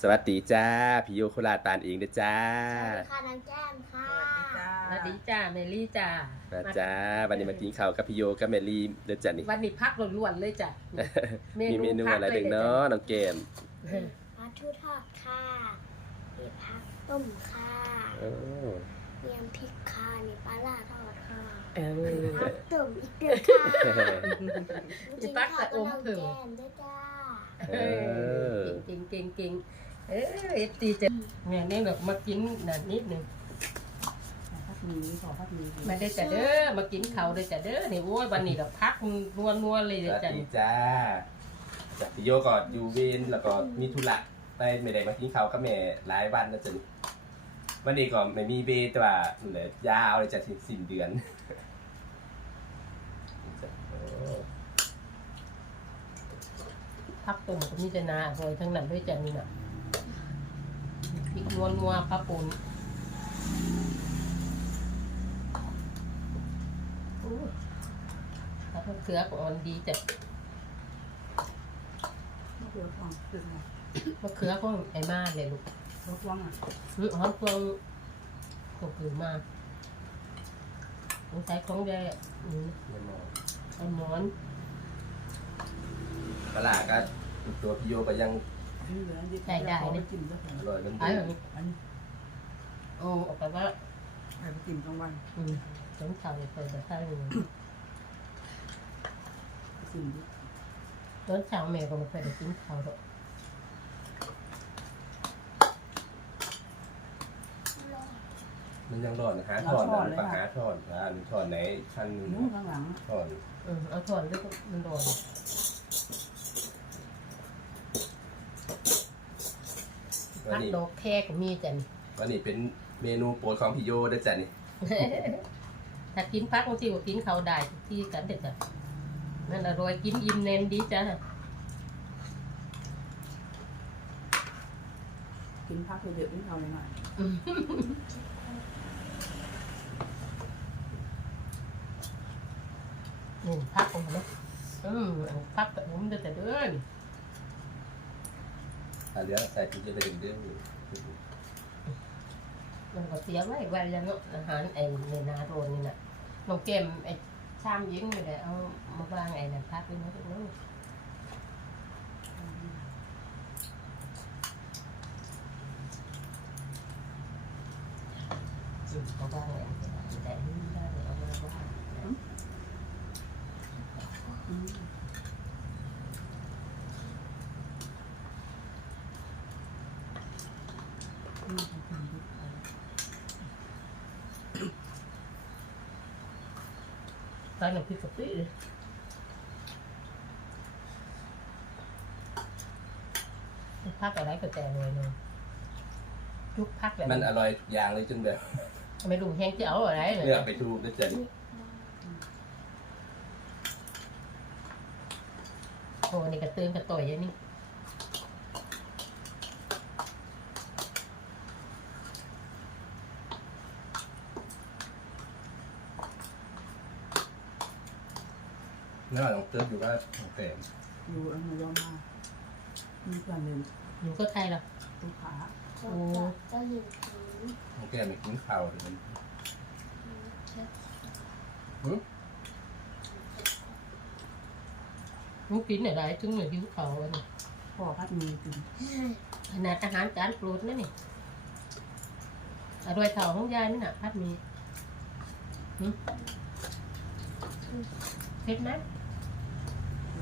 สวัสดีจ้าพี่โยโคราชปานเองเด้อจ้าสวัสดีค่ะน้องแก้มค่ะสวัสดีจ้าเมลี่จ้ามาจ้าวันนี้มากินข้าวกับพี่โยกับแมรี่เด้อจ้านี่วันนี้พักล้วนๆเลยจ้ะมีเมนูอะไรเด็กเนาะน้องเกมปลาทูทอดค่ะมีผักต้มค่ะโอ้มีน้ำพริกค่ะมีปลาล่าทอดค่ะเออผักต้มอีกเดือค่ะมีปักแต่อมกิเผื่นอข้าวกับน้องแก้มด้วยจ้าเออเก่งเก่งเก่ง เออเอฟตีจะแม่เนี่ยแบบมากินนั่นนิดหนึงพักมีขอพักมีมาได้จ้ะเด้อมากินข้าวได้จ้ะเด้อนี่โว้ยวันนี้เราพักนัวนัวๆเลยสเด้อวัสจ้ะดีจ้าจากพี่โยก็อยู่เวนแล้วก็มีธุระไปไม่ได้มากินข้าวกับแม่หลายวันนะจ้ะนี่วันนี้ก็ไม่มีเบรแต่ว่าเหลือยาวเลยจ้ะถึงสิ้นเดือนโอ้พักตุ่มก็มีแต่นาอร่อยทั้งนั้นด้วยจ้ะนี่น่ะพริก นัวนัวๆปลาป่นอู้ถ้าเพิ่มเกลือก็อ่อนดีจ้ะมะเขือพวงตึกไงมะเขือของไอ้มาเลยลูกมะพวงอะอือหอมพวงตกอยู่มาสงสัยของแดอืมไม่มองไอ้หมอน ปลาร้าก็ตัวพี่โยก็ยัง นี่เหลือที่ไปกินแล้วอร่อยเหมือนไอ้เดิแบมบนี้อันนี้โอ้ออกไปว่าไปกินกลางวันอืมสงสัยเปิดแต่ข้างหนึ่งกินดิตอนเช้าแม่ก็ไม่เคยได้กินข้าวหรอกมันยังร้อนนะหาถอนนะปากหาถอนอ่าหนึ่งถอนไหนชั้นหนึ่งนู้นข้างหลังถอนอืมเอาถอนด้วยก็มันโดน วันพักนี้ดอกแค่ก็มีจ้ะนี่วันนี้เป็นเมนูโปรดของพี่โยด้วยจ้ะนี่ถ้ากินพักบางทีก็กินข้าวได้ที่กันเด็ดจ้ะนั่นอร่อยกินอิ่มเน้นดีจ้ะกินพักเดือดนิดเอาหน่อยนี่พักของมันเนาะอืมเอาพักแต่ผมเด้อแต่เด้อนี่ อันเดี๋ยวใส่ถุงจะไปถึงเรื่องอยู่มันก็เสียไว้ไว้แล้วเนาะอาหารไอ้ในนาโรนนี่น่ะน้องเกมไอ้ชามยิงอยู่เลยเอามาวางไอ้นั่นพักไว้เนาะทุกน้องอืมเอาวางไว้แต่นี่ได้เอามาวาง ใส่น้ำพริกกะปิเลยพักอะไรก็แต่เลยเนาะทุกพักแบบมันอร่อยทุกอย่างเลยจนแบบ ไม่รู้แห้งจะเอาอะไรเลยเลือกไปถูกด้วยจ้ะนี่โอ้นี่กระตือนกระต่อยอย่างนี้ แล้วลองเติมอยู่ว่าของแต่อยู่อันนี้ยอมมามีการเดินหนูก็ใครล่ะตัวขาเจ้าจับเจ้าหญิงผีของแกไม่กินข้าวเลยมันหนูกินอะไรถึงเหมือนหิวเขาอันนี้พ่อพักมีกินขนาดอาหารจานโปรดนั่นนี่อร่อยเท่าของยายนี่น่ะพัดมีหึเผ็ดไหม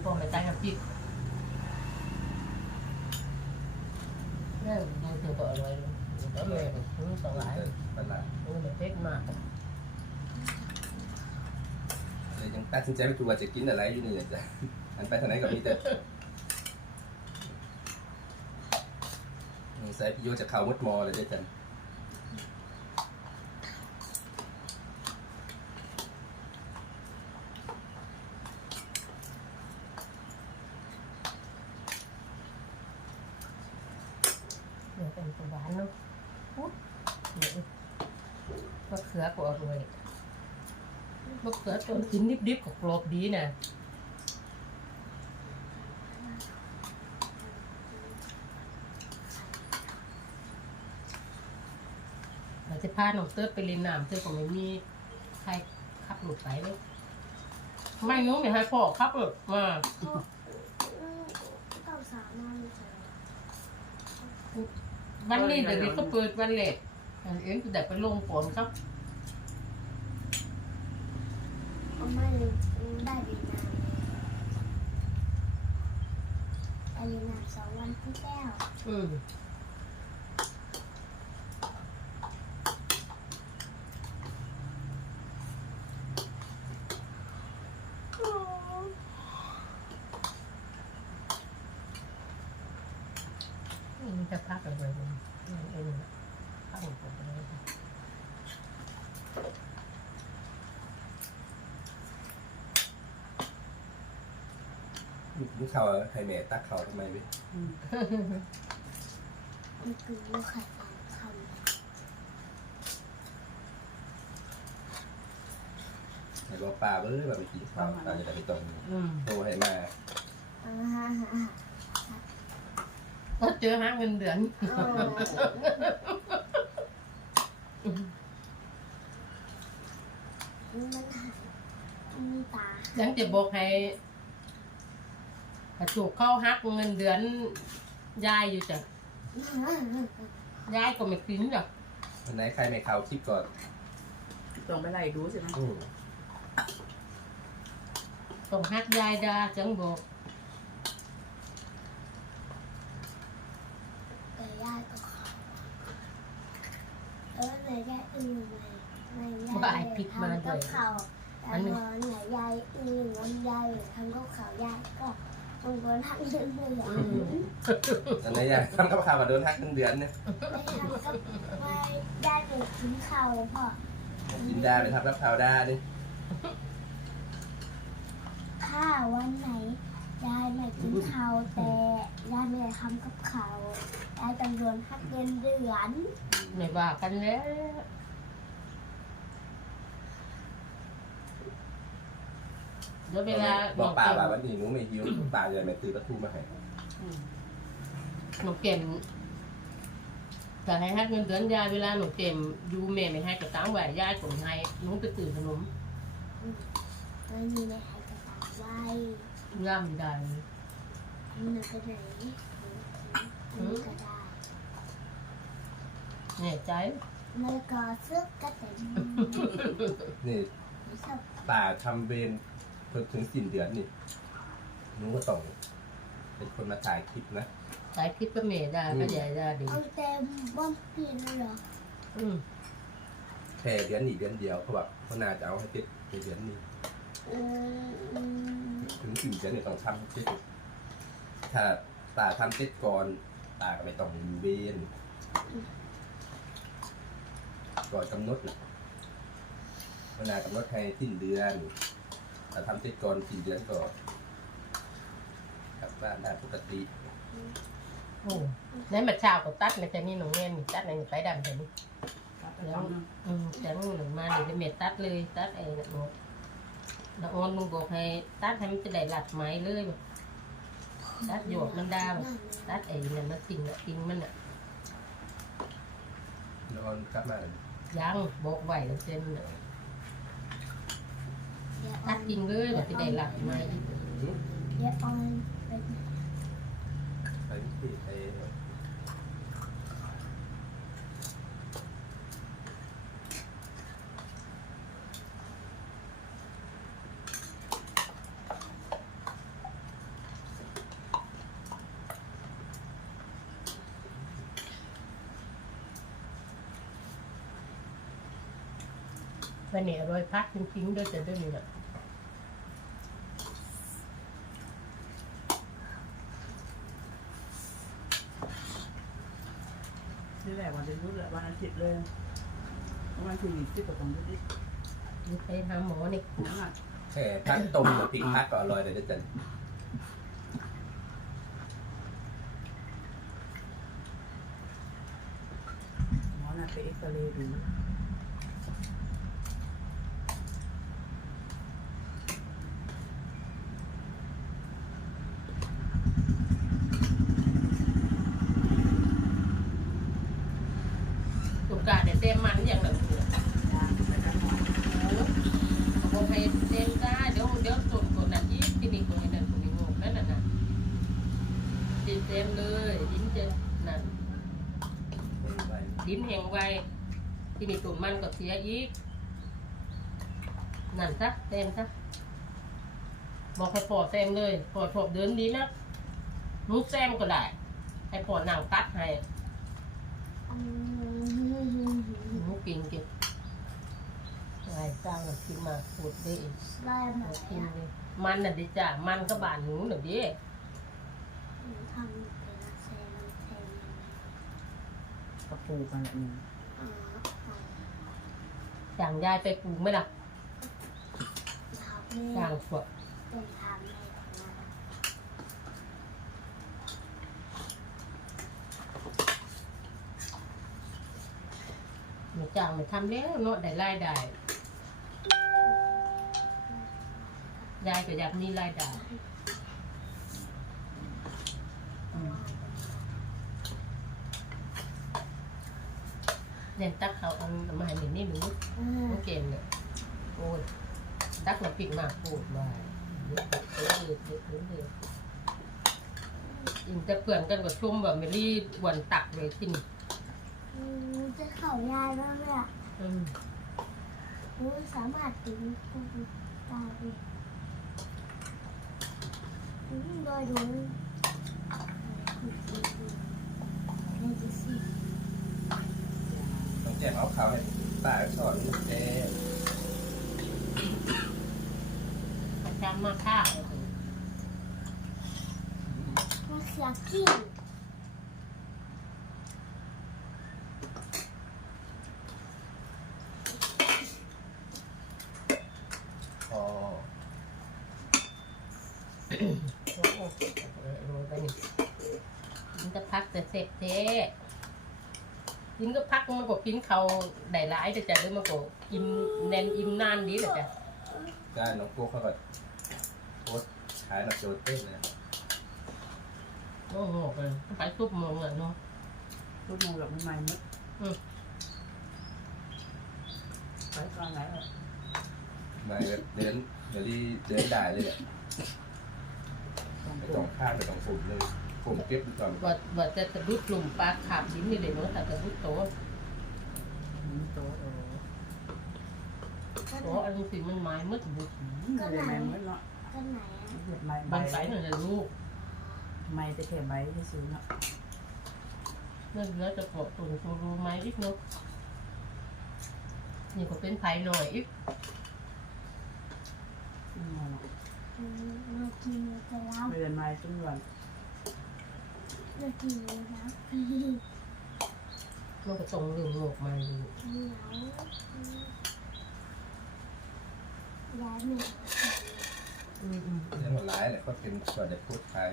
พอไม่ตายกับพริกเนี่ยดูถึงตัวอร่อยเลยก็เลยถึงสองหลายปลาร้ามันเผ็ดมากเลยยังตัดสินใจไม่ถูกว่าจะกินอะไรอยู่นี่เลยจ้ะอันไปทางไหนก็มีแต่ใส่พี่โยจะเข้ามุดมอเลยด้วยจ้ะ กรบดีเนี่ยเราจะพาหนองเติร์ดไปเล่นน้ำเติร์ดก็ไม่มีใครขับหลุดไปเลยไม่นู้ไม่ให้พ่อขับเออมาเวันนี้เดี๋ยวนี้ก็เปิดวันเล็กเอ็นแต่ไปลงฝนครับ อาไม่ได้ดีนานไปเรียนนานสองวันที่แล้วอืมโอ้มันจะพักอะไรมันเอ็นพักหม ลยกินข้าวให้แม่ตักข้าวทำไมเว้ยอืมมันคือลูกไข่สามคให้บอกป้าเว้ยว่าไปกินข้าวป้าจะได้ไปตรงอืมโตให้มาำอ่าฮะฮะก็เจอหาเงินเดือนเออมันหายมันตา ยังจะบอกให้ กระจูกเข้าฮักเงินเดือนยายอยู่จ้ะยายก็ไม่กินหรอกวันไหนใครไม่เข้าคลิปก่อนต้องไปไล่ดูสินะอืมต้องฮักยายดาจังบอกแต่ยายก็ขอเออเลยยายอึ้งเลยไม่ยายทำกับข้าวแต่พอไหนยายอึ้งวันยายทำกับข้าวยายก็ บางคนทำเรื่องเรื่องอืมวันไหนอยากทำกับข้าวมาโดนทักเงินเดือนเนี่ยไม่ทำก็ไม่ได้ไปกินข้าวเลยพ่อกินได้ไปทำกับข้าวได้ดิข้าววันไหนยายไม่กินข้าวแต่ยายไม่ได้ทำกับข้าวยายต้องโดนหักเงินเดือนไม่ว่ากันแล้ว เดี๋ยวเวลาบอกป้าว่าวันนี้หนูไม่หิวป้าจะไม่ซื้อปลาทูมาให้อืมหนูเก็มแต่ให้ฮักเงินเดือนยายเวลาหนูเก็มยูแม่ไม่ให้กระตังไหวยายส่งให้หนูไปตื่นขนมไม่มีในใครจะตามไว้ย่ำได้มันไปไหนมันก็ได้แน่ใจแล้วก็ซึกก็แต่นี่ไม่ชอบป้าทำเวร จนถึงสิ้นเดือนนี่หนูก็ต้องเป็นคนมาถ่ายคลิปนะ สายคลิปก็เมได้ก็ใหญ่ได้ดีเอาเต็มบ้อมปีนเลยเหรออืมแค่เดือนนี้เดือนเดียวเขาบอกเขาน่าจะเอาให้เสร็จในเดือนนี้ อืมถึงสิ้นเดือนเนี่ยต้องทำให้เสร็จถ้าป้าทำเสร็จก่อนป้าก็ไม่ต้องอยู่เวรก่อนกำหนดน่ะเวลากำหนดให้สิ้นเดือน ถ้าทำเสร็จก่อนสิ้นเดือนก็กลับบ้านได้ปกติโอ้แล้วมาเช้าก็ตัดในแต่นี่หนูเงินตัดในไปดำแต่นี่ตัดไปก่อนนะอืมแต่หนูมาเดี๋ยวเม็ดตัดเลยตัดไอ้หนูแล้วออนลุงบอกให้ตัดให้มันจะได้หลัดไม้เลยแบบตัดหยวกมันดาแบบตัดไอ้เนี่ยมันติ่งอะติ่งมันอะนอนกลับมายังบอกไหวแล้วเส้นน่ะเดี๋ย ตัดนจริงเลยแบบจะได้หลัดไมเดี๋ยวอนไปไปที่ไปวันนี้อร่อยพักจริงๆด้วยแต่ด้วยนี่แหละ ที่แรกวันเดียวรู้แหละวันอาทิตย์เลยวันที่หนึ่งที่กับของยุตินี่ไปหาหมอนี่นั่นอะแค่พักต้มกับพริกพักก็อร่อยเลยเด้อจันหมอน่ะไปเอ็กซเรย์ดู กาเดี๋ยวเต็มมันอย่างนั้นเลยย่างไปกันหน่อยบอกให้เต็มกาเดี๋ยวเดี๋ยวส่วนคนนั้นยี่ที่นี่คนนั้นคนนี้งงนั่นน่ะนะเต็มเต็มเลยดิ้นเจนนั่นดิ้นแหงไวที่นี่ตุ่นมันก็เสียอีกนั่นซะเต็มซะบอกให้ปอดเต็มเลยปอดปอเดินดีนะนุ้แซมก็ได้ให้ปอดหนังตัดให้ นุ้กินกินไอ้เจ้าน่ะขึ้นมาพูดได้อีกได้ไหมเอากินอะเลยมันน่ะดิจ้ะมันก็บานหนูหน่ะดิทำเป็นละแซมแซมยังไงกระปูกันแหละหนึ่งอ๋ออ๋ออย่างยายไปปลูกไหมล่ะทำอแม่ย่างสวดเป็นทำแม่ของเรา ไม่ จ้างไม่ทำแล้วเนาะได้รายได้ยายก็อยากมีรายได้อืมเรียนตักเขาเอามาให้หนึ่งนี่หนูเออน้องเกมเนี่ยโอ้ยตักเราปิดมากพูดว่าเยอะเยอะเลยเยอะเลยเยอะอิงแต่เพื่อนกันก็ชุ่มแบบไม่รีบวันตักเลยที่นี่อืม จะเข่ายายแล้วเนี่ยอืมหนูสามารถถึงคุณตาไปอืมโดยดูนี่จะสิต้องแจ้งเอาข่าวให้ตาสอนแจ้ประจำมาค่ามันเสียกิ้ง พอ โอ้โหโรยไปนี่ กินก็พักแต่เสร็จเจ๊กินก็พักมันก็กินเขาได้หลายแต่จะได้มันก็อิ่มแน่นอิ่มนานดีแต่จ้ะการน้องโก้เขาก็โพสต์ขายนักโจเต้นนะโอ้โหเลยไปซุปมงอะเนาะลูกมูกับมันใหม่หมดอืมไปก่อนไหนอะ มาแบบเดินเดี๋ยวรีเดินได้เลยอะต้อง ไม่ปูต้องข้ามไปต้องฝุ่มเลยฝุ่มเก็บดีกว่าว่าว่าจะตะดุดกลุ่มปลาขาบดิ้นนี่เลยเนาะแต่ตะดุดโตอืมโตโตโตอันนี้สิมันไม้มืดบุดก็เลยใหม่หมดเนาะก็ไหนอะเหยียบใหม่ใบบันไสหน่อยนะลูกใหม่จะแค่ใบที่ซื้อเนาะเมื่อเหลือจะกดตุ่นซูรูไม้อีกเนาะนี่ก็เป็นไผ่หน่อยอีก อืมเอาเนมากินจะแล้วไม่ได้ใหม่ต้นวันเรากินแล้วมันก็ตรงเรื่องโลกมาอยู่ยวอืมยายหนียวอืมอืมเรื่องมันร้ายแหละก็เป็นส่วนเด็กพูดขาย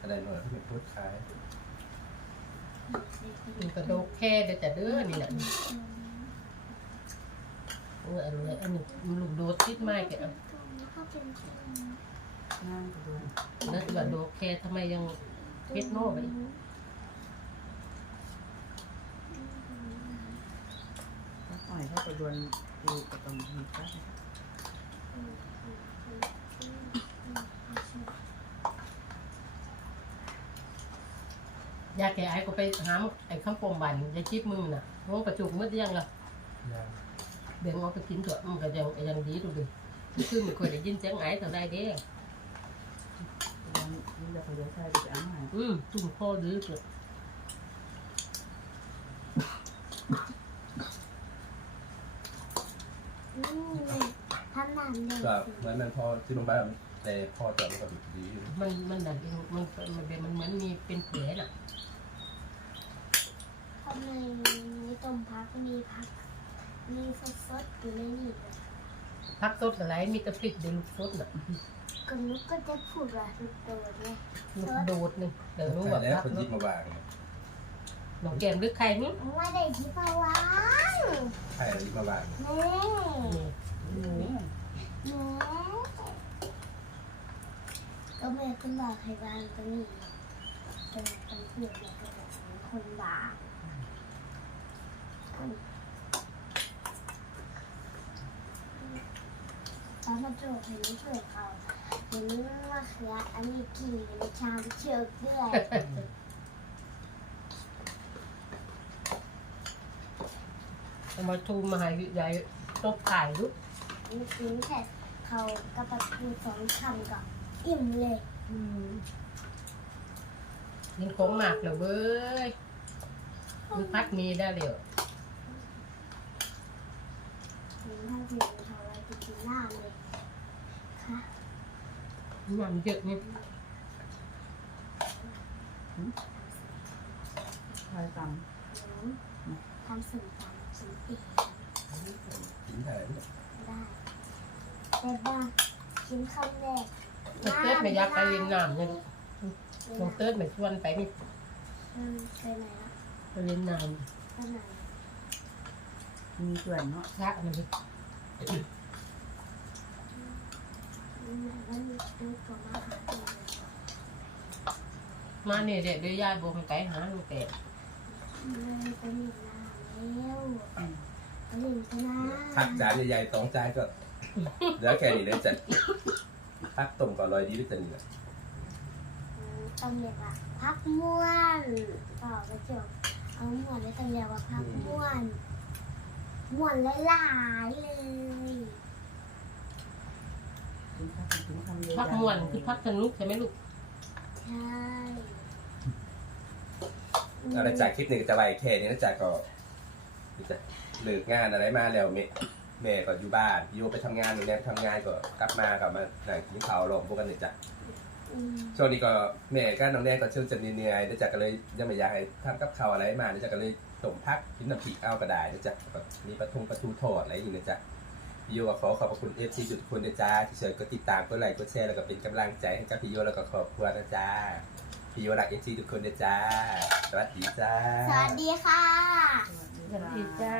อะไรหน่อยที่เป็นพูดขายมันกระโดกแค่เดี๋ยวจะเด้อนี่แหละอืมเอออันนี้อันนี้ลูกโดดติดไม้แก เอเป็นคนนั่งกระโดดแล้วแบบโดดแค่ทำไมยังเฮ็ดโน่ไปถ้าปล่อยถ้ากระโดดดูกระต้งมีก็ยาแก้ไอก็ไปหาไอ้ข้าวปมบันยาจีบมือน่ะมันกระจุกมืดยังล่ะเดี๋ยวเอาไปกินเถอะมันก็ยังยังดีดูดิ คือไม่ค่อยได้ยินเสียงไอเท่าไรเด้ยังนี่จะกระโดดใส่ไปอ่างไหนอืมจุ่มคอดื้อเถอะอืมทำหนังเด็กก็เหมือนมันพอที่โรงพยาบาลแต่พอจะมันก็ดีมันมันดันเองมันมันเป็นมันเหมือนมีเป็นแผลน่ะทำไมมีต้มพักมีพัก มีสดๆอยู่ในนี่ด้วย พักสดอะไรมีแตะพริกเดี๋ยวลูกสดน่ะก็นุกก็จะพูดว่าทุกตัวเนี่ยลูกโดดนี่เดี๋ยวรู้ใช่ว่าแล้วพักคนหยิบเนาะมาวางน้องแก้มหรือใครนี่ไม่ได้ที่ปาวางใช่หยิบมาวางแม่อืมแม่ก็แม่ก็บอกให้วางตรงนี้เป็นเป็นเพื่อนแม่ก็บอกคนบาป ตอนมาโจกเห็นเผือกเขาเห็นมะเขืออันนี้กี่ชามเชือกเรื่อยเอามาทูมาให้ใหญ่ตบถ่ายลูกอันนี้กินแค่เขากระปักปูสองคำก็อิ่มเลยกินของหมากเลยเว้ยมันพักมีได้เดี๋ยว กินทั้งทีเขา อะไรกินน้ำเลยค่ะน้ำเยอะนี่ใครตทำสุ่มตำสุ่มปีกินได้เนี่ยได้แต่บ้างกินคำแรกน้องเติร์ดไม่อยากไปเรียนน้ำเนี่ยลูกน้องเติร์ดไม่ชวนไปนี่อืมเคยไหนละไปเรียนน้เคยไหนำมีส่วนเนาะำพระมันดิอื มแล้วมีตัวตัวมาหาตัวเลยมาเนี่ยเด็กเดี๋ยวยายบอกให้ไปหาลูกแต่เลยไปหนึ่งน้ำแล้วไปหนึ่งชนะผักจานใหญ่ๆสองจานก็เหลือแค่นี้เลยจ้ะผักต้มก็อร่อยดีด้วยจ้ะนี่นะอืมตำเนียกอะพักม่วนต่อไปเจียวเอาม่วนแล้วตำเนียกว่าพักม่วนม่วนหลายๆเลย ถึงคำถึงคำเดียว พักม่วนคือพักสนุกใช่ไหมลูกใช่อะไรจากคลิปหนึ่งจะไปแค่นี้นะจ๊ะก็จะเลิกงานอะไรมาแล้วแม่แม่ก็อยู่บ้านพี่โยไปทำงานหนูแนมทำงานก็กลับมากับมานั่งกินข้าวรวมพวกกันเนี่ยจ้ะอืมช่วงนี้ก็แม่ก็น้องแนนก็เชื่อจะเหนื่อยๆนะจ๊ะก็เลยยังไม่อยากให้ทำกับข้าวอะไรมานะจ๊ะก็เลยต้มพักกินน้ำพริกเอาก็ได้นะจ๊ะแบบมีปลาทงปลาทูทอดอะไรอย่างนี้นะจ๊ะ พี่โยขอขอบคุณเอฟซีจุดคุณนะจ๊ะที่ช่วยก็ติดตามก็ไลค์ก็แชร์แล้วก็เป็นกำลังใจให้กับพี่โยแล้วก็ครอบครัวนะจ๊ะพี่โยรักเอฟซีทุกคนนะจ๊ะสวัสดีจ้า สวัสดีค่ะ สวัสดีจ้า